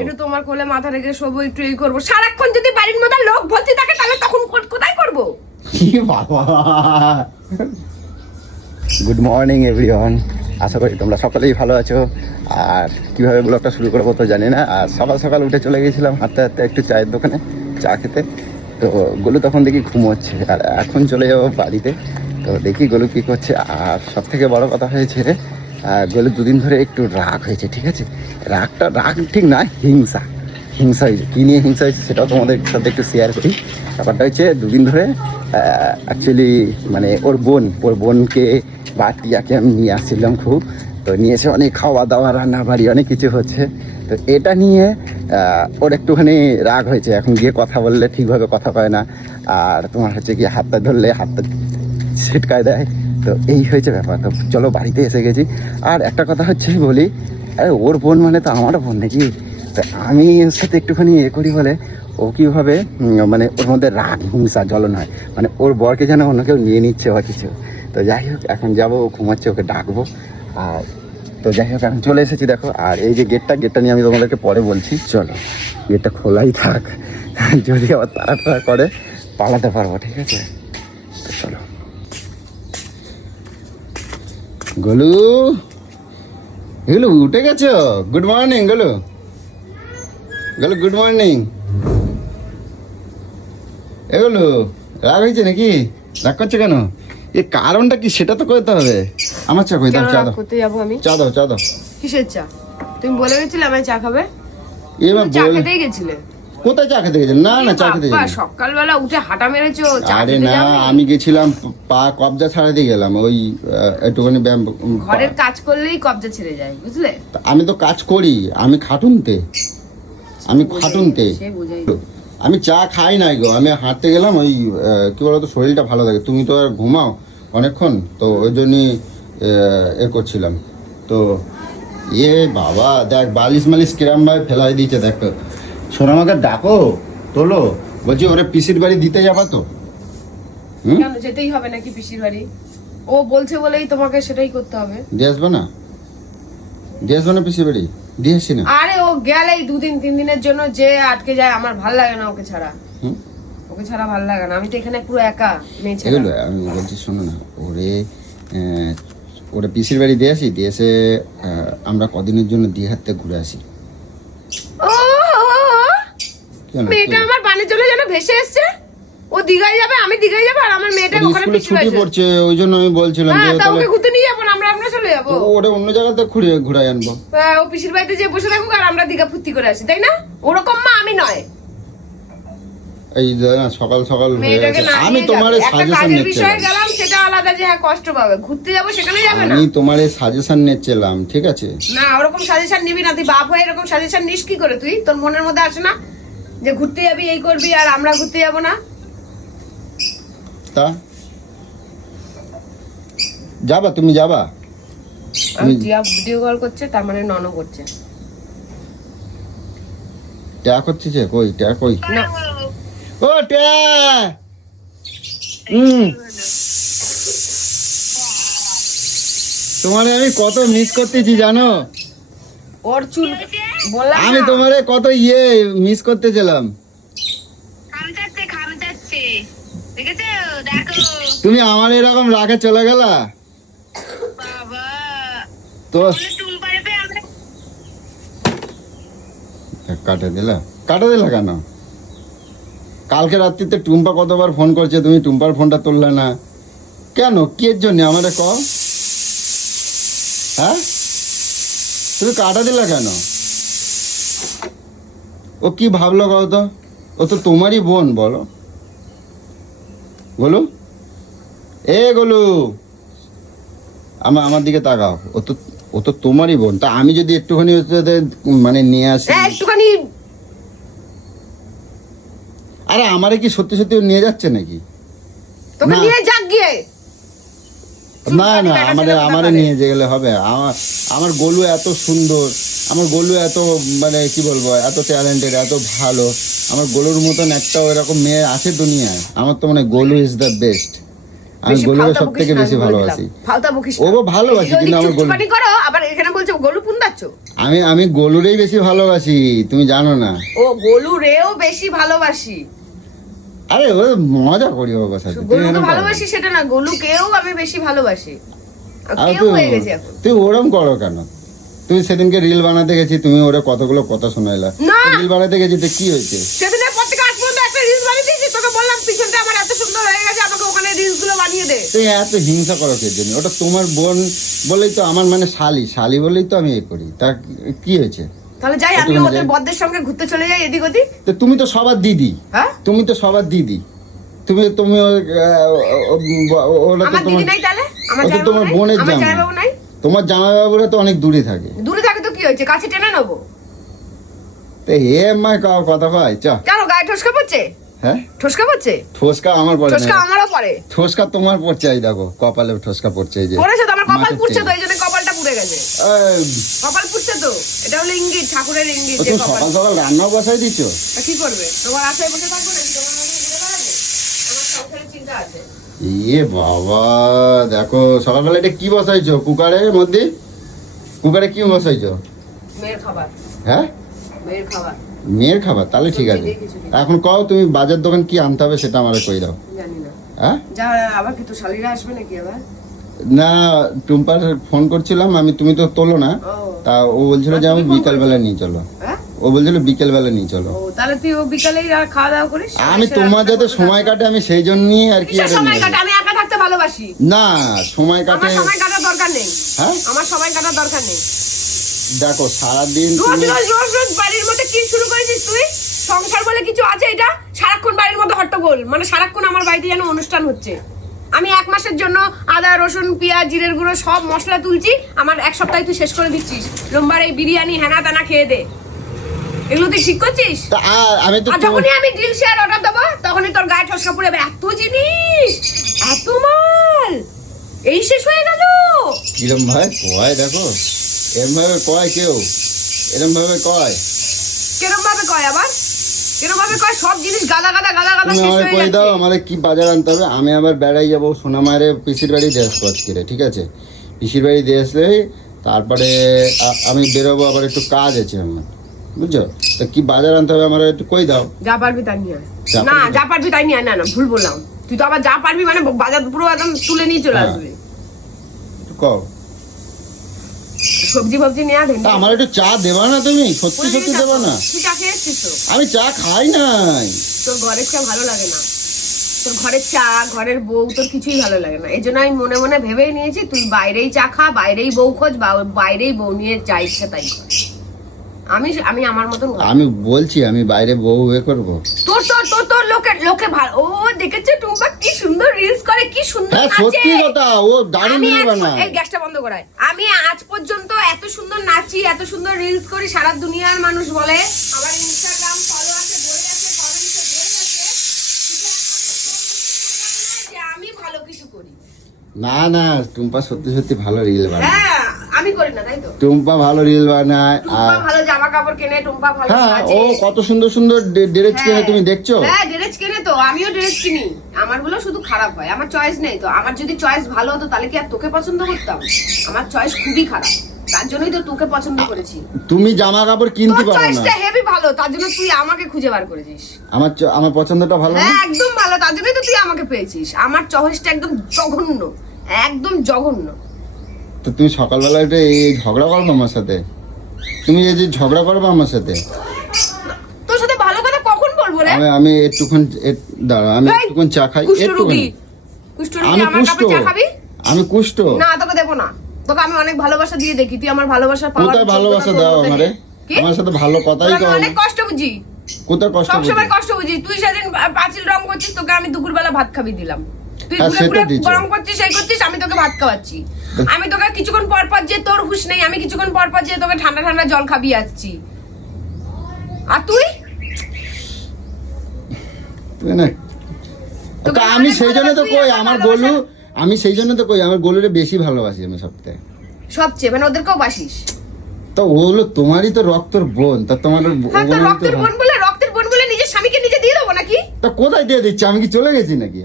একটু তোমার কোলে মাথা রেখে শোবো, একটু এই করবো। সারাক্ষণ যদি বাড়ির মধ্যে লোক ভর্তি থাকে তাহলে তখন কোথায় করবো? কি বাবা। গুড মর্নিং এভরিওয়ান, আশা করি তোমরা সকলেই ভালো আছো। আর কিভাবে ব্লগটা শুরু করবো তো জানি না। আর সকাল সকাল উঠে চলে গেছিলাম হাঁটতে হাঁটতে একটু চায়ের দোকানে চা খেতে। তো গোলু তখন দেখি ঘুমোচ্ছে, আর এখন চলে যাবো বাড়িতে। তো দেখি গোলু কী করছে। আর সব থেকে বড় কথা হয়েছে, গোলু দুদিন ধরে একটু রাগ হয়েছে, ঠিক আছে? রাগ ঠিক না, হিংসা হয়েছে। কী নিয়ে হিংসা হয়েছে সেটাও তোমাদের সাথে একটু শেয়ার করি। ব্যাপারটা হচ্ছে দুদিন ধরে অ্যাকচুয়ালি মানে ওর বোনকে বা টিয়াকে আমি নিয়ে আসছিলাম খুব। তো নিয়ে এসে অনেক খাওয়া দাওয়া রান্না বাড়ি অনেক কিছু হচ্ছে। তো এটা নিয়ে ওর একটুখানি রাগ হয়েছে। এখন গিয়ে কথা বললে ঠিকভাবে কথা কয় না, আর তোমার হচ্ছে কি হাতটা ধরলে হাতটা ছিটকায় দেয়। তো এই হয়েছে ব্যাপার। তো চলো বাড়িতে এসে গেছি। আর একটা কথা হচ্ছে বলি, আরে ওর বোন মানে তো আমারও বোন নাকি। তো আমি ওর সাথে একটুখানি করি বলে ও কীভাবে মানে ওর মধ্যে রাগ হিংসা জ্বলন হয়, মানে ওর বরকে যেন অন্য কেউ নিয়ে নিচ্ছে বা কিছু। তো যাই হোক, এখন যাবো, ও ঘুমাচ্ছে, ওকে ডাকবো। আর তো যাই হোক, এখন চলে এসেছি দেখো। আর এই যে গেটটা নিয়ে আমি তোমাদেরকে পরে বলছি। চলো, গেটটা খোলাই থাক, যদি আবার তাড়াতাড়ি করে পালাতে পারবো, ঠিক আছে? তো চলো। গোলু উঠে গেছো? Good morning Golu. Good morning. এগুলো রাগ হয়েছে নাকি? রাগ করছে কেন? এর কারণটা কি সেটা তো করতে হবে। আমার চা কই দাও, চা দাও। করতে যাবো আমি? চা দাও। কিসের চা? তুমি বলে গেছিলে আমায় চা খাবে। এবার চা খেতেই গেছিলে। কোথায় চা খেতে গেছেন? না চা খেতে গেছেন সকালবেলা উঠে হাঁটা মেরেছো, চা আরে খেতে না, যাবে? আমি গেছিলাম পা কবজা ছাড়াতে গেলাম, ওই একটুখানি ব্যায়াম। ঘরের কাজ করলেই কবজা ছেড়ে যায়, বুঝলে? আমি তো কাজ করি, আমি খাটুনতে। সে বুঝাই। আমি চা খাই নাই গো, আমি হাঁটতে গেলাম। ওই কি বলতো, শরীরটা ভালো থাকে। তুমি তো আর ঘুমাও অনেকক্ষণ, তো ওই জন্যই করছিলাম। তো বাবা দেখ, বালিশ মালিশ কিরম ভাবে ফেলাই দিয়েছে দেখ। সোনামাকে ডাকো, তোলো। বলছি ওরা পিসির বাড়ি দিতে যাবা তো? কেন যেতেই হবে নাকি পিসির বাড়ি? ও বলছে বলেই তোমাকে সেটাই করতে হবে। দিয়ে আসবে না পিসির বাড়ি? দিয়ে আসছি না। আরে ও গেলেই 2-3 দিনের জন্য যে আটকে যায়, আমার ভাল লাগে না ওকে ছাড়া। ওকে ছাড়া ভাল লাগে না। আমি তো এখানে পুরো একা মেয়ে ছেলে। এগুলো আমি বলছি, শোনো না, ওরে পিসির বাড়ি দিয়ে আসি, দিয়ে এসে আমরা কদিনের জন্য দীঘাতে ঘুরে আসি। মেয়েটা আমার বানের জন্য যেন ভেসে এসছে। ও দীঘায় যাবে, আমি দীঘায় যাবো, আর আমার মেয়েটা ওখানে পিছিয়ে ছুটি পড়ছে, ওই জন্য আমি বলছিলাম যে তাহলে ওকে ঘুরতে নিয়ে যাবো না, আমরা চলে যাবো। ওটা অন্য জায়গাতে ঘুরাই আনবো। ও পিসির বাড়িতে যে বসে থাকুক, আর আমরা দীঘা ফুর্তি করে আসি, তাই না? ওরকম মা আমি নয়। এই না, সকাল হয়ে গেছে। আমি তোমার সাজেশন নিচ্ছিলাম। গেলাম সেটা আলাদা, যে হ্যাঁ কষ্ট পাবে, ঘুরতে যাবো সেখানে যাবে না। আমি তোমার সাজেশন নিচ্ছিলাম, ঠিক আছে? না, ওরকম সাজেশন নিবি না। তুই বাপ হয়ে এরকম সাজেশন নিস কি করে? তুই তোর মনের মধ্যে আসে না যে ঘুরতে যাবি, এই করবি, আর আমরা ঘুরতে যাবো না? তা যাবা, তুমি যাবা? ভিডিও কল করছে, তার মানে নন করছে। ট্যা করছে যে, কই ট্যা কই? না ও ট্যা। তোমারে আমি কত মিস করতেছি জানো? ওর চুল বললাম, আমি তোমারে কত মিস করতেছিলাম। তুমি আমার এরকম রাগে চলে গেলা তো। কাটে দিলা কেন? কালকে রাত্রিতে টুম্পা কতবার ফোন করছে, তুমি টুম্পার ফোনটা তুললে না কেন? কির জন্য আমারে কও? হ্যাঁ, তুমি কাটা দিলা কেন? ও কি ভাবলো কও তো? ও তো তোমারই বোন, বলো। গোলু, গোলু, আমার দিকে তাকাও। ও তো তোমারই বোন। তা আমি যদি একটুখানি মানে নিয়ে আসি, একটুখানি। আরে আমারে কি সত্যি সত্যি নিয়ে যাচ্ছে নাকি? তোকে নিয়ে যাক গিয়ে। না আমারে নিয়ে গেলে হবে? আমার গোলু এত সুন্দর, আমার গোলু এত মানে কি বলবো, এত ট্যালেন্টেড, এত ভালো। আমার গোলুর মতন একটা এরকম মেয়ে আছে দুনিয়ায়? আমার তো মানে গোলু ইজ দ্য বেস্ট। আমি বেশি গোলুকে ফালতা সব বকিস থেকে না, বেশি আমি বলে ভালোবাসি। দিলাম। ফালতা বকিস ও ভালোবাসি, কিন্তু আমার গোলু চুপচাপানি করো, আবার এখানে বলছো গোলু পুন্দাচ্ছ। আমি গোলুরেই বেশি ভালোবাসি, তুমি জানো না। ও গোলু রেও বেশি ভালোবাসি। আরে ও মজা করি ওর কথা। গোলুকে ভালোবাসি সেটা না, গোলুকেও আমি বেশি ভালোবাসি। আর আর কেউ হয়ে গেছে এখন। তুই ওরম করো কেন? তুমি সেদিনকে রিল বানাতে গেছি, তুমি ওরা কতগুলো কথা শোনাইলা। না। রিল বানাতে গেছি তো কি হয়েছে? সেদিনের পর থেকে আজ পর্যন্ত একটা রিলস বানিয়ে দিয়েছি, তোকে বললাম পিছনটা আমার এত সুন্দর হয়ে গেছে, আমাকে ওখানে রিলস গুলো বানিয়ে দে। তুই এত হিংসা করো কে জন্য? ওটা তোমার বোন বলেই তো, আমার মানে শালি বলেই তো আমি এ করি। তা কি হয়েছে? তাহলে যাই আমি একটুখানি ওদের যাই। বড়দের সঙ্গে ঘুরতে চলে যাই এদিক ওদিক। তো তুমি তো সবার দিদি। হ্যাঁ তুমি তো সবার দিদি। তুমি ওরা তো আমার দিদি তোমার, নাই তাহলে? আমার ও তো জামাইবাবু তোমার নাই? বোনের আমার জামাই। জামাইবাবু নাই? তোমার জামাইবাবুরা তো অনেক দূরে থাকে। দূরে থাকে তো কি হয়েছে, কাছে টেনে নেবো। তো এ মাই কথা কয় চ। কেন গায়ে ঠোসকা পড়ছে? হ্যাঁ ঠোসকা পড়ছে? ঠোসকা আমার পড়ে ঠোসকা না। আমারও পড়ে। ঠোসকা তোমার পড়ছে, এই দেখো কপালে ঠোসকা পড়ছে, এই যে পড়েছে তো, আমার কপাল মাথার পুড়ছে তো, থেকে। এই জন্য কপালটা পুড়ে গেছে। এই, কপাল পুড়ছে তো, এটা হলো ইঙ্গিত, ঠাকুরের ইঙ্গিত যে তুমি কপাল। সকাল সকাল রান্নাও বসাই দিচ্ছ? তা কি করবে, তোমার আশায় বসে থাকবো নাকি? তোমার মনে ঘুরে বেড়াবো? আমার সংসারের চিন্তা আছে। এ বাবা, দেখো সকালবেলা এটা কি বসাইছো কুকারের মধ্যে? কুকারে কি বসাইছো? মেয়ের খাবার, হ্যাঁ মেয়ের খাবার। মেয়ের খাবার, তাহলে ঠিক আছে। এখন কও তুমি বাজার দোকান কি আনতে হবে সেটা আমারে কই দাও। জানি না। হ্যাঁ যা আবার কি তো শালিরা আসবে নাকি আবার? না, টুম্পার ফোন করছিলাম আমি, তুমি তো তোলো না। ও। তা ও বলছিল যে আমি বিকাল বেলা নিয়ে চলো। হ্যাঁ? ও বলছিল বিকেল বেলা নিয়ে চলো। ও তাহলে তুই ও বিকালেই আর খাওয়া দাওয়া করিস? আমি এসে তোমার রান্না যাতে করতে সময় থাকবো। কাটে আমি সেই জন্যই আর কি কিসের এটা সময় নিয়ে কাটে? আমি একা থাকতে ভালোবাসি। না সময় কাটে। আমার সময় কাটার দরকার নেই। হ্যাঁ আমার সময় কাটার দরকার নেই। দেখো সারাদিন রোজ তুমি রোজ রোজ রোজ বাড়ির মধ্যে কি শুরু করেছিস তুই? সংসার বলে কিছু আছে এটা? সারাক্ষণ বাড়ির মধ্যে হট্টগোল, মানে সারাক্ষণ আমার বাড়িতে যেন অনুষ্ঠান হচ্ছে। আমি 1 মাসের জন্য আদা রসুন পেঁয়াজ জিরের গুঁড়ো সব মশলা তুলছি, আমার 1 সপ্তাহে তুই শেষ করে দিচ্ছিস। লোমবার এই বিরিয়ানি হেনা তেনা খেয়ে দে, এগুলো তুই ঠিক করছিস? তা আমি তো আর যখনই আমি গ্রিল শেয়ার অর্ডার দেবো তখনই তোর গায়ে ঠসকা পড়ে যাবে। এত জিনিস, এত মাল, এই শেষ হয়ে গেল। কিরম ভাই কয়, দেখো এরম ভাবে কয় কেউ, এরম ভাবে কয়। কেরম ভাবে কয় আবার? কেরম ভাবে কয়? সব জিনিস গাদা গাদা গাদা গাদা তুমি শেষ আমাকে হয়ে কই দাও, যাচ্ছে। আমাদের কি বাজার আনতে হবে। আমি আবার বেড়াই যাবো সোনামায়ের পিসির বাড়ি দেশপাত কিরে, ঠিক আছে? পিসির বাড়ি দিয়ে আসলে তারপরে আমি বেরোবো, আবার একটু কাজ আছে আমার, বুঝছো? তো কি বাজার আনতে হবে আমার একটু কই দাও। যা পারবি তাই নিয়ে আয়। যা না পারবি যা পারবি তাই নিয়ে আয়। না না ভুল বললাম, তুই তো আবার যা পারবি মানে বাজার পুরো একদম তুলে নিয়ে চলে হ্যাঁ। আসবি। একটু কও। সবজি ফবজি নিয়ে আয়। তা আমার একটু চা দেবা না তুমি? সত্যি সত্যি দেবা না? তুই চা খেয়ে এসছিস তো? আমি চা খাই নাই। তোর ঘরের চা ভালো লাগে না, তোর ঘরের চা ঘরের বউ তোর কিছুই ভালো লাগে না। এই জন্য আমি মনে মনে ভেবেই নিয়েছি তুই বাইরেই চা খা, বাইরেই বউ খোঁজ, বাইরেই বউ নিয়ে যা ইচ্ছা তাই কর। আমি আমার মতন ঘর। আমি বলছি আমি বাইরে বউ এ করবো। তোর তোর তোর তোর লোকে ভালো। ও দেখেছে টুম্পা কি সুন্দর রিলস করে, কি সুন্দর হ্যাঁ নাচে। সত্যি কথা, ও দারুণ আমি রিল বানায়। এই গ্যাসটা বন্ধ করায়। আমি আজ পর্যন্ত এত সুন্দর নাচি, এত সুন্দর রিলস করি, সারা দুনিয়ার মানুষ বলে। আমার ইনস্টাগ্রাম ফলো আছে, বলে আছে, কমেন্টসে বলে আছে, যে আমি ভালো কিছু করি। না না, টুম্পা সত্যি সত্যি ভালো রিল বানায়। হ্যাঁ আমি করি না তাই তো? টুম্পা ভালো রিল বানায়। টুম্পা আর ভালো জামা কাপড় কেনে, টুম্পা ভালো হ্যাঁ সাজে। ও কত সুন্দর সুন্দর ড্রেস কিনে তুমি দেখছো? হ্যাঁ ড্রেস কিনে তো, আমিও ড্রেস কিনি। আমারগুলো শুধু খারাপ হয়, আমার চয়েস নেই তো। আমার যদি চয়েস ভালো হতো তাহলে কি আর তোকে পছন্দ করতাম? আমার চয়েস খুবই খারাপ, তার জন্যই তো তোকে পছন্দ করেছি। তুমি জামা কাপড় কিনতে তোর পারো না। চয়েসটা হেভি ভালো, তার জন্য তুই আমাকে খুঁজে বার করেছিস। আমার পছন্দটা ভালো না। হ্যাঁ একদম ভালো, তার জন্যই তো তুই আমাকে পেয়েছিস। আমার চয়েসটা একদম জঘন্য, একদম জঘন্য। তো তুমি সকালবেলা একটু এই ঝগড়া করবো আমার সাথে? তুমি এই যে ঝগড়া করবো আমার সাথে? তোর সাথে ভালো কথা কখন বলবো রে? আমি একটুক্ষণ দাঁড়া, আমি এই, একটুক্ষণ চা খাই। কুষ্ঠরোগী, কুষ্ঠরোগী আমি আমার কুষ্ঠ, কাপে চা খাবি? আমি কুষ্ঠ। না তোকে দেবো না, তোকে আমি অনেক ভালোবাসা দিয়ে দেখি, তুই আমার ভালোবাসা পাওয়ার কোথায় ভালোবাসা দাও আমারে? আমার সাথে ভালো কথাই আমি কও। অনেক কষ্ট বুঝি, কোথায় কষ্ট সবসময় বুঝি? কষ্ট বুঝি। তুই সেদিন পাঁচিল রং করছিস, তোকে আমি দুপুরবেলা ভাত খাবি দিলাম। তুই হ্যাঁ, ঘুরে সেটা ঘুরে দিছো। গরম করছিস, এই করছিস, আমি তোকে ভাত খাওয়াচ্ছি। আমি তোকে কিছুক্ষণ পর পর যে তোর হুঁশ নেই, আমি কিছুক্ষণ পর পর যে তোকে ঠান্ডা ঠান্ডা জল খাবিয়ে আসছি। আর তুই তুই না, তোকে তা আমি অনেক সেই জন্য তো ভালোবাসি, কই আমার আমার ভালোবাসা। গোলু, আমি সেই জন্য তো কই আমার গোলুরে বেশি ভালোবাসি আমি সবথেকে। সবচেয়ে মানে ওদেরকেও বাসিস। তো ও হলো তোমারই তো রক্তের বোন, তা তোমার হ্যাঁ তো রক্তের বোন বলে নিজের স্বামীকে নিজে দিয়ে দেবো নাকি? তা কোথায় দিয়ে দিচ্ছে? আমি কি চলে গেছি নাকি?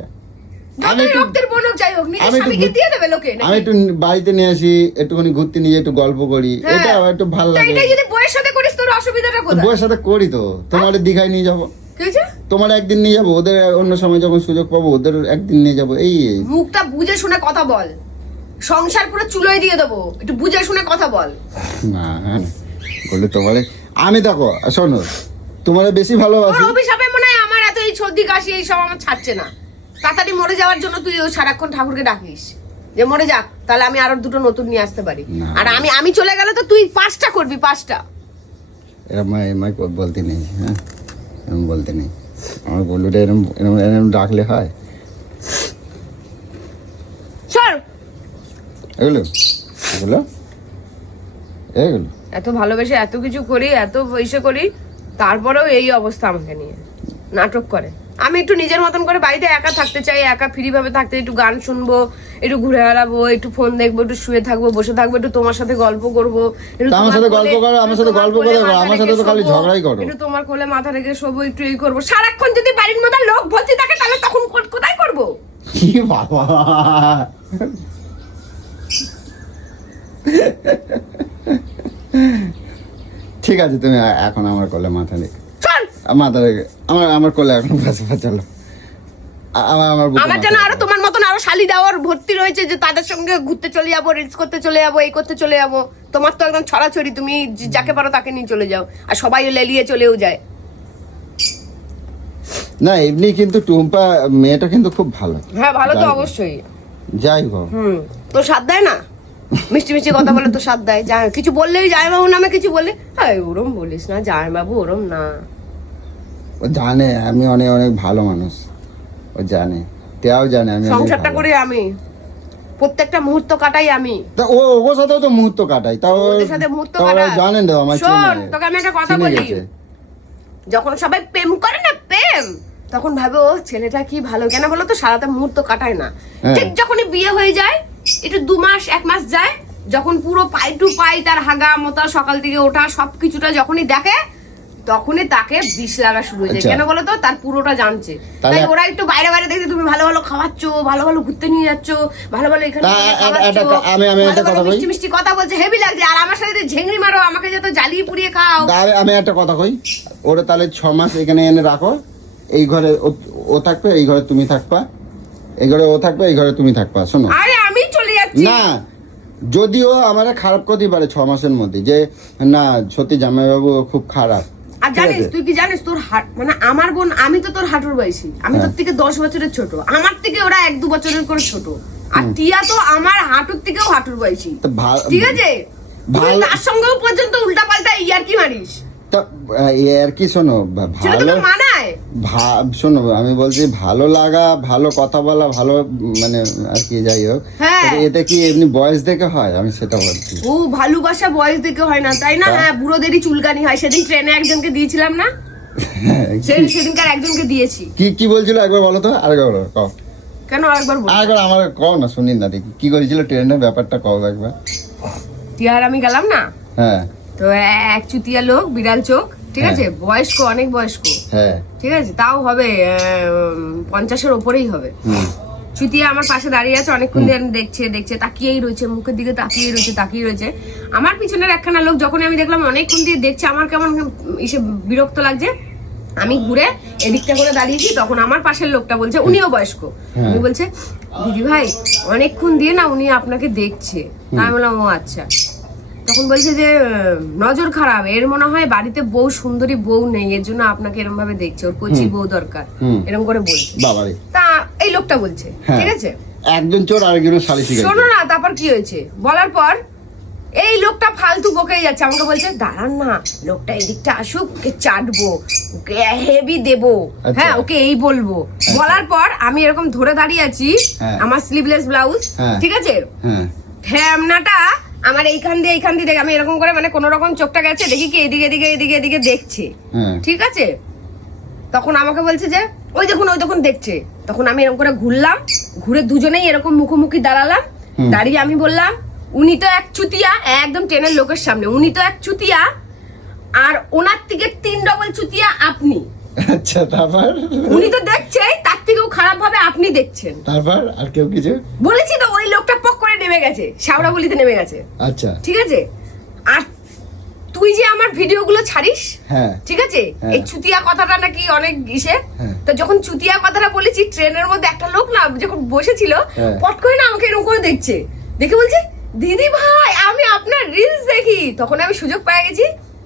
আমি যতই একটু রক্তের বোন হোক যাই হোক নিজের আমি একটু স্বামীকে ঘুর- দিয়ে দেবে লোকে আমি একটু বাড়িতে নিয়ে আসি, একটুখানি ঘুরতে নিয়ে যাই, একটু গল্প করি, হ্যাঁ। এটা আমার একটু ভালো লাগে। এটাই যদি বইয়ের সাথে করিস তোর অসুবিধাটা কোথায়? বউয়ের সাথে করি তো, তোমার দীঘায় নিয়ে যাবো, কি হয়েছে? তোমার একদিন নিয়ে যাবো, ওদের অন্য সময় যখন সুযোগ পাবো ওদের একদিন নিয়ে যাবো, এই এই। মুখটা বুঝে শুনে কথা বল, সংসার পুরো চুলোয় দিয়ে দেবো, একটু বুঝে শুনে কথা বল। না বলে তোমারে আমি দেখো শোনো, তোমারে বেশি তোর ভালোবাসি। অভিশাপে মনে হয় আমার এত এই সর্দি কাশি এই সব আমার ছাড়ছে না। তাড়াতাড়ি মরে যাওয়ার জন্য তুই ওই সারাক্ষণ ঠাকুরকে ডাকিস যে মরে যাক, তাহলে আমি আরো দুটো নতুন নিয়ে আসতে পারি। না। আর আমি চলে গেলে তো তুই 5টা করবি, 5টা। এরম এরম বলতে নেই, হ্যাঁ এরম বলতে নেই, আমার বলুটা এরম এরম এরম ডাকলে হয় সর। এগুলো এগুলো এগুলো এত ভালোবেসে এত কিছু করি, এত পয়সা করি, তারপরেও এই অবস্থা আমাকে নিয়ে নাটক করে। আমি একটু নিজের মতন করে বাড়িতে একা থাকতে চাই, একা ফ্রি ভাবে থাকতে, একটু গান শুনবো, একটু ঘুরে বেড়াবো, একটু ফোন দেখবো, একটু শুয়ে থাকবো, বসে থাকবো, একটু তোমার সাথে গল্প করবো, একটু তা আমার তোমার সাথে কোলে- গল্প করো, আমার সাথে তোমার গল্প কোলে করে করো, মাথা আমার সাথে রেখে তো খালি শোবো, ঝগড়াই করো। একটু তোমার কোলে মাথা রেখে শোবো, একটু এই করবো। সারাক্ষণ যদি বাড়ির মধ্যে লোক ভর্তি থাকে তাহলে তখন কোথায় করবো? কি বাবা, ঠিক আছে তুমি এখন আমার কোলে মাথা রেখে, চল। মাথা রেখে আমার কোলে এখন পাশে চলো, আমার বুকে আমার মাথা যেন রেখে। আরো তোমার মতন আরো শালি দেওয়ার ভর্তি রয়েছে যে তাদের সঙ্গে ঘুরতে চলে যাবো, রিলস করতে চলে যাবো, এই করতে চলে যাবো। তোমার তো একদম ছড়াছড়ি, তুমি যাকে পারো তাকে নিয়ে চলে যাও, আর সবাই লেলিয়ে চলেও যায়। না এমনি কিন্তু টুম্পা মেয়েটা কিন্তু খুব ভালো। হ্যাঁ ভালো তো যাই হোক। অবশ্যই। যাই হোক, তো সাথ দেয় না, মিষ্টি মিষ্টি কথা বলে তো সাথ দেয়। কিছু বললেই জামাইবাবু নামে কিছু বলে, হ্যাঁ ওরম বলিস না জামাইবাবু, ওরম না। ও জানে আমি অনেক অনেক ভালো মানুষ, ও জানে, তেও জানে আমি অনেক সংসারটা ভালো। করে আমি প্রত্যেকটা মুহূর্ত কাটাই আমি। তা ওর সাথেও তো মুহূর্ত কাটাই, তাও ওদের সাথে মুহূর্ত তাও কাটা। জানেন তো আমার শোন, চেনে, তোকে আমি একটা কথা চিনে বলি। গেছে। যখন সবাই প্রেম করে না, প্রেম, তখন ভাবে ও ছেলেটা কি ভালো, কেন বলো তো সারাটা মুহূর্ত কাটায় না। হ্যাঁ। ঠিক যখনই বিয়ে হয়ে যায়, একটু 2 মাস 1 মাস যায়, যখন পুরো পাই টু পাই তার হাগা মোতা সকাল থেকে ওঠা সবকিছুটা যখনই দেখে, তখনই তাকে বিষ লাগা শুরু হয়ে যায়। আচ্ছা। কেন বলো তো, তার পুরোটা জানছে। তাহলে- তাই ওরা একটু বাইরে বাইরে দেখে তুমি ভালো ভালো খাওয়াচ্ছ, ভালো ভালো ঘুরতে নিয়ে যাচ্ছ, ভালো ভালো এখানে তা খাওয়াচ্ছ, আমি একটা ভালো ভালো কথা বলি। মিষ্টি মিষ্টি কথা বলছে, হেভি লাগছে। আর আমার সাথে যে ঝেংড়ি মারো, আমাকে যত জ্বালিয়ে পুড়িয়ে খাও। তা আমি একটা কথা কই, ওরা তাহলে 6 মাস এখানে এনে রাখো, এই ঘরে ও থাকবে, এই ঘরে তুমি থাকবা, এই ঘরে ও থাকবে, এই ঘরে তুমি থাকবা। শোনো আরে আমি চলে যাচ্ছি। না, যদিও আমার খারাপ করতে পারে 6 মাসের মধ্যে, যে না সত্যি জামাইবাবু খুব খারাপ, আর ঠিক জানিস, আছে? তুই কি জানিস, তোর মানে আমার বোন, আমি তো তোর হাঁটুর বয়সী, আমি তোর হ্যাঁ। থেকে 10 বছরের ছোট, আমার থেকে ওরা 1-2 বছরের করে ছোট। আর টিয়া তো আমার হাঁটুর থেকেও হাঁটুর বয়সী, তা ঠিক আছে? তুই ভালো- তার সঙ্গেও পর্যন্ত উল্টা পাল্টা ইয়ার্কি মারিস, তা আর কি, শোনো সেটা ভালো তোকে মানায়? শোনো আমি বলছি ভালো লাগা, ভালো কথা বলা, ভালো মানে আর কি, যাই হোক, হ্যাঁ। তবে এটা কি এমনি বয়স দেখে হয়, আমি সেটা বলছি। ও ভালোবাসা বয়স দেখে হয় না, তাই না? হ্যাঁ, বুড়োদেরই চুলকানি হয়। সেদিন ট্রেনে একজনকে দিয়েছিলাম না, সেদিনকার একজনকে দিয়েছি। কি কি বলছিল একবার বলো তো, আরেকবার বলো, কও কেন আরেকবার বল। আরেকবার, আমার কও না, শুনি না দেখি কি করেছিল ট্রেনের ব্যাপারটা, কও একবার। টিয়া আর আমি গেলাম না, হ্যাঁ তো এক চুতিয়া লোক, বিড়াল চোখ, ঠিক আছে, বয়স্ক, অনেক বয়স্ক, হ্যাঁ ঠিক আছে, তাও হবে 50-এর ওপরেই হবে। চুতিয়া আমার পাশে দাঁড়িয়ে আছে, অনেকক্ষণ ধরে দেখছে, তাকিয়েই রয়েছে, মুখের দিকে তাকিয়ে রয়েছে। আমার পিছনের একখানা লোক, যখন আমি দেখলাম অনেকক্ষণ দিয়ে দেখছে, আমার কেমন এসে বিরক্ত লাগছে, আমি ঘুরে এদিকটা করে দাঁড়িয়েছি, তখন আমার পাশের লোকটা বলছে, উনিও বয়স্ক, উনি বলছে, দিদি ভাই অনেকক্ষণ দিয়ে না উনি আপনাকে দেখছে। আমি বললাম, ও আচ্ছা। তখন বলছে যে নজর খারাপ, এর মনে হয় বাড়িতে বউ, সুন্দরী বউ নেই, এর জন্য আপনাকে এরকম ভাবে দেখছে, ওর কচি বউ দরকার, এরকম করে বলছে। বাবারে, তা এই লোকটা বলছে, হ্যাঁ। ঠিক আছে, একজন চোর আরেকজনের শালি শিখাই। শোনো না, তারপর কি হয়েছে বলার পর এই লোকটা ফালতু বকেই যাচ্ছে, আমাকে বলছে দাঁড়ান না, লোকটা এদিকটা আসুক, ওকে চাটবো, ওকে হেভি দেবো, আচ্ছা। হ্যাঁ ওকে এই বলবো। বলার পর আমি এরকম ধরে দাঁড়িয়ে আছি, হ্যাঁ। আমার স্লিভলেস ব্লাউজ, হ্যাঁ। ঠিক আছে, হ্যাঁ ঠ্যামনাটা আমার এইখান দিয়ে দেখে, আমি এরকম করে মানে কোন রকম চোখটা গেছে, দেখি কি এদিকে দেখছে, হ্যাঁ ঠিক আছে। তখন আমাকে বলছে যে ওই দেখুন দেখছে। তখন আমি এরকম করে ঘুরলাম, ঘুরে দুজনেই এরকম মুখোমুখি দাঁড়ালাম, দাঁড়িয়ে আমি বললাম, উনি তো এক চুতিয়া, একদম ট্রেনের লোকের সামনে, উনি তো এক চুতিয়া, আর ওনার থেকে 3 ডবল চুতিয়া আপনি। আচ্ছা, তারপর উনি তো দেখছে, তার থেকেও খারাপ ভাবে আপনি দেখছেন। তারপর আর কেউ কিছু? বলেছি তো ওই লোকটা পক করে নেমে গেছে, শাওড়া বলিতে নেমে গেছে। আচ্ছা ঠিক আছে, আর তুই যে আমার ভিডিওগুলো ছাড়িস, হ্যাঁ ঠিক আছে, হ্যাঁ। এই চুতিয়া কথাটা নাকি অনেক ইসে, হ্যাঁ। তো যখন চুতিয়া কথাটা বলেছি ট্রেনের মধ্যে একটা লোক না যখন বসেছিল হ্যাঁ। পট করে না আমাকে এরকম করে দেখছে, দেখে বলছে দিদি ভাই আমি আপনার রিলস দেখি। তখন আমি সুযোগ পেয়ে গেছি,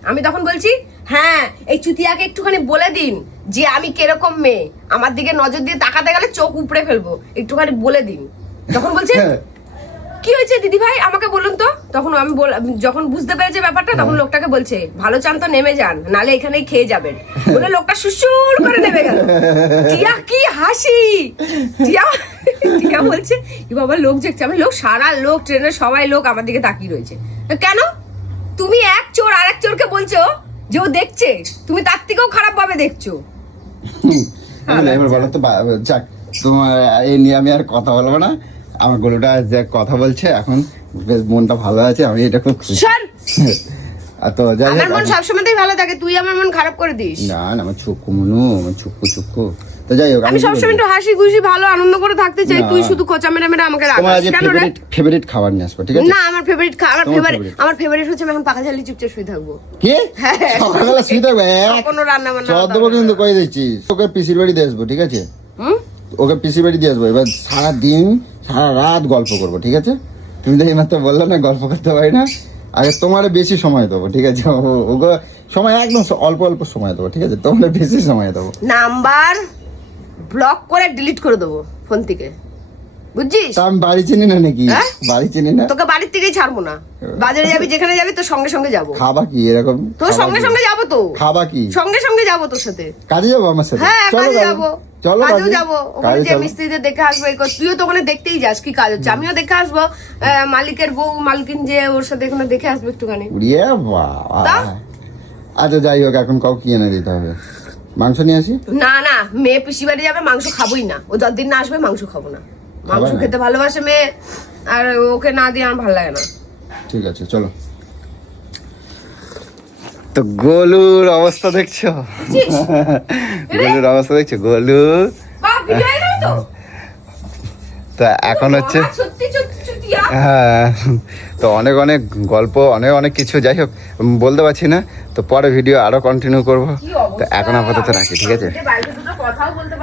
আমি তখন বলছি হ্যাঁ এই চুতিয়াকে একটুখানি বলে দিন যে আমি কিরকম মেয়ে, আমার দিকে নজর দিয়ে তাকাতে গেলে চোখ উপড়ে ফেলবো, একটুখানি বলে দিন। তখন বলছে হ্যাঁ। কি হয়েছে দিদি ভাই আমাকে বলুন তো। তখন আমি যখন বুঝতে পেরেছে ব্যাপারটা তখন লোকটাকে বলছে ভালো চান তো নেমে যান, নালে এখানেই খেয়ে যাবেন বলে লোকটা সুসুর করে নেমে গেল। টিয়া কি হাসি, টিয়া টিয়া বলছে কি বাবা লোক দেখছে, আমি লোক সারা লোক ট্রেনের সবাই লোক আমার দিকে তাকিয়ে রয়েছে। কেন তুমি এক চোর আর এক চোরকে বলছো যে ও দেখছে, তুমি তার থেকেও খারাপ ভাবে দেখছো। এবার বলো তো যাক, তোমার এই নিয়ে আমি আর কথা বলবো না। আমার গরুটা যে কথা বলছে এখন বেশ মনটা ভালো আছে, আমি এটা খুব খুশি। স্যার আর তো যাই আমার হোক, মন সবসময়ই ভালো থাকে, তুই আমার মন খারাপ করে দিস। না না আমার চুক্কু মনু, আমার চুক্কু। তো যাই হোক, আমি সবসময় একটু হাসি খুশি ভালো আনন্দ করে থাকতে চাই, না। তুই শুধু খোঁচা মেরে মেরে আমাকে তোমার রাখিস আজ কেন রে? ফেভারিট খাবার নিয়ে আসবো, ঠিক আছে? না আমার ফেভারিট আমার তোমার favorite? ফেভারিট হচ্ছে আমি এখন পাকা ঝালি চুপচাপ শুয়ে থাকবো। কি হ্যাঁ। সকালবেলা শুয়ে থাকবে? কোনো রান্না বান্না চল দেবো কিন্তু কই দিচ্ছি, ওকে পিসির বাড়ি দিয়ে আসবো, ঠিক আছে? হুম? ওকে পিসির বাড়ি দিয়ে আসবো, এবার সারা দিন সারা রাত গল্প করবো, ঠিক আছে? তুমি তো এইমাত্র বললে না গল্প করতে পারি না, আগে তোমার বেশি সময় দেবো, ঠিক আছে? ওকে সময় একদম অল্প অল্প সময় দেবো, ঠিক আছে? তোমার বেশি সময় দেবো। নাম্বার ব্লক করে ডিলিট করে দেবো ফোন থেকে, বুঝছিস? তা আমি বাড়ি চিনি না নাকি? হ্যাঁ? বাড়ি চিনি না। তোকে বাড়ির থেকেই ছাড়বো না, বাজারে যাবি যেখানে যাবি তোর সঙ্গে সঙ্গে যাবো। খাবা কি এরকম? তোর খাবা সঙ্গে কি? সঙ্গে যাবো তো, খাবা কি? সঙ্গে সঙ্গে যাবো তোর সাথে। কাজে যাবো আমার সাথে? হ্যাঁ চলো কাজে কাজে। যাবো, চলো কাজেও কাজে। যাবো, ওখানে কাজে যে চলো। মিস্ত্রিদের দেখে আসবো, তুইও তো ওখানে দেখতেই যাস কি কাজ হচ্ছে, আমিও দেখে আসবো। মালিকের বউ মালকিন যে ওর সাথে এখানে দেখে আসবো একটুখানি। উড়িয়ে বাবা। তা? আচ্ছা যাই হোক, এখন কাউ কি এনে দিতে হবে? মাংস নিয়ে আসি? না না মেয়ে পিসি বাড়ি যাবে, মাংস খাবোই না, ও যতদিন না আসবে মাংস খাবো না। মাংস না? খেতে ভালোবাসে মেয়ে, আর ওকে না দিয়ে আমার ভালো লাগে না। ঠিক আছে চলো। তো গোলুর অবস্থা দেখছো? বুঝছিস? গোলুর অবস্থা দেখছো? গোলু বাহ, ভিডিও হয়ে গেল তো? তো এখন হচ্ছে বাবা, সত্যি সত্যি চুতিয়া। হ্যাঁ, তো অনেক অনেক গল্প অনেক কিছু, যাই হোক বলতে পারছি না, তো পরে ভিডিও আরো কন্টিনিউ করবো। কি তো অবস্থা, এখন আপাতত রাখি, ঠিক আছে? বাইরে দুটো কথাও বলতে পার-